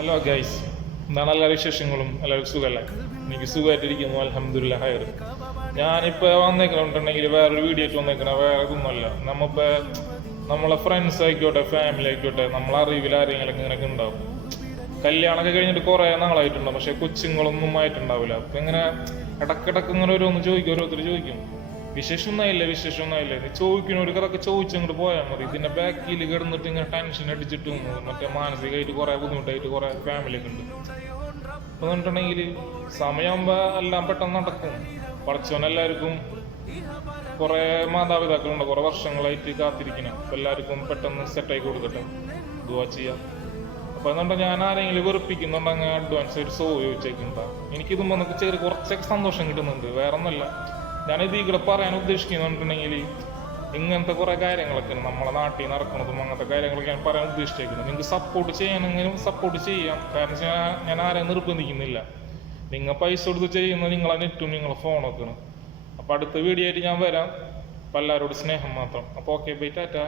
Hello guys, എന്താണ് എല്ലാ വിശേഷങ്ങളും? എല്ലാവർക്കും സുഖമല്ലേ? എനിക്ക് സുഖമായിട്ടിരിക്കുന്നു, അൽഹംദുലില്ലാ ഹൈർ. ഞാനിപ്പോൾ വന്നേക്കുന്നുണ്ടെങ്കിൽ വേറൊരു വീഡിയോ ആയിട്ട് വന്നേക്കണ വേറെ ഒന്നുമല്ല. നമ്മളെ ഫ്രണ്ട്സ് ആയിക്കോട്ടെ, ഫാമിലി ആയിക്കോട്ടെ, നമ്മളെ അറിവിൽ ആരെങ്കിലും ഇങ്ങനെയൊക്കെ ഉണ്ടാവും. കല്യാണമൊക്കെ കഴിഞ്ഞിട്ട് കുറേ നാളായിട്ടുണ്ടാവും, പക്ഷെ കൊച്ചുങ്ങളൊന്നും ആയിട്ടുണ്ടാവില്ല. അപ്പൊ ഇങ്ങനെ ഇടക്കിടക്ക് ഇങ്ങനെ ഓരോരുത്തർ ചോദിക്കും വിശേഷം ഒന്നായില്ലേ നീ ചോദിക്കുന്നവർക്ക് അതൊക്കെ ചോദിച്ചങ്ങോട്ട് പോയാൽ മതി. ഇതിന്റെ ബാക്കിൽ കിടന്നിട്ട് ഇങ്ങനെ ടെൻഷൻ അടിച്ചിട്ടും മറ്റേ മാനസികമായിട്ട് കുറെ ബുദ്ധിമുട്ടായിട്ട് കുറെ ഫാമിലി ഒക്കെ ഉണ്ട്. അപ്പൊ എന്നിട്ടുണ്ടെങ്കിൽ സമയമാകുമ്പോ എല്ലാം പെട്ടെന്ന് നടക്കും. പഠിച്ചവനെല്ലാവർക്കും കുറെ മാതാപിതാക്കളുണ്ട്, കുറെ വർഷങ്ങളായിട്ട് കാത്തിരിക്കണം. അപ്പൊ എല്ലാവർക്കും പെട്ടെന്ന് സെറ്റായി കൊടുക്കട്ടെ, ദുആ ചെയ്യാം. അപ്പൊ എന്നുണ്ടെ ഞാൻ ആരെങ്കിലും വെറുപ്പിക്കുന്നുണ്ടെങ്കിൽ അഡ്വാൻസ് ഒരു ചോദിച്ചേക്കുന്നുണ്ടാ. എനിക്കിതും വന്നിട്ട് കുറച്ചൊക്കെ സന്തോഷം കിട്ടുന്നുണ്ട്, വേറെ ഒന്നല്ല. ഞാനിത് ഈ കൂടെ പറയാൻ ഉദ്ദേശിക്കുന്നുണ്ടെങ്കിൽ ഇങ്ങനത്തെ കുറെ കാര്യങ്ങളൊക്കെ നമ്മളെ നാട്ടിൽ നടക്കുന്നതും അങ്ങനത്തെ കാര്യങ്ങളൊക്കെ ഞാൻ പറയാൻ ഉദ്ദേശിച്ചേക്കുന്നത്. നിങ്ങൾക്ക് സപ്പോർട്ട് ചെയ്യണമെങ്കിലും സപ്പോർട്ട് ചെയ്യാം, കാരണം ഞാൻ ആരെയും നിർബന്ധിക്കുന്നില്ല. നിങ്ങൾ പൈസ കൊടുത്ത് ചെയ്യുന്നത് നിങ്ങളെ നെറ്റും നിങ്ങളെ ഫോണൊക്കെയാണ്. അപ്പൊ അടുത്ത വീഡിയോ ആയിട്ട് ഞാൻ വരാം. അപ്പൊ എല്ലാവരോടും സ്നേഹം മാത്രം. അപ്പൊ ഓക്കെ, ബൈ, ടാറ്റാ.